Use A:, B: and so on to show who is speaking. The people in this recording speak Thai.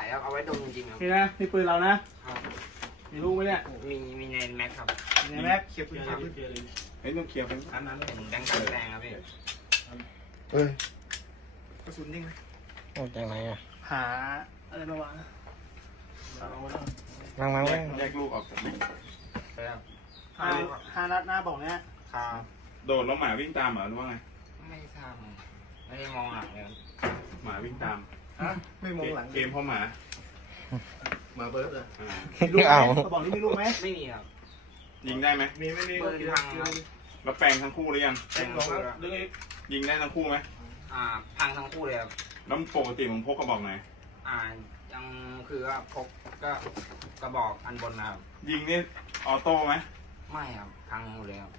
A: ายเอาไว้ดมจริงคร
B: ับนี่นะมีปืนเรานะมีลูกไหมเนี่ย
A: มีมีในแม็กครับ
B: ในแม็กเคียบปืนเคียบปืน
C: เลยเฮ้ยต้องเคียบปืน
A: ครันนั้นเห็นแังแดงครับพี่
B: เอ้ยกระสุนยิงไหม
D: โอ้ยจากไหนอ่ะ
B: หาอะไรมาวาง
D: นั่งนั่ง
C: แยกลูกออกจากแั็ก
B: ครับห้านัดหน้าบอกเนี่ย
A: ครับ
C: โดดแล้วหมาวิ่งตามเหรอหรือว่าไง
A: ไม่ทำไม่ได้มองหลังเลย
C: หมาวิ่งตามไม่มองหลังเกมพ่อหมา
B: มาเบิร์ดเลยลูกเอาบอกนี่มีลูกไหม
A: ไม่มีครับ
C: ยิงได้ไหม
B: มีไม่มี
A: กี่ทาง
C: แล้วแปลงทั้งคู่หรือยัง
A: แปลงครับ
C: ยิงได้ทั้งคู่ไหม
A: อ่าพังทั้งคู่เลยครับ
C: แล้วปกติมึงพกกระบอกไหน
A: อ่ายังคือว่าพกก็กระบอกอันบนนะครับ
C: ยิงนี่ออโต้ไหม
A: ไม่ครับพังเลยครับ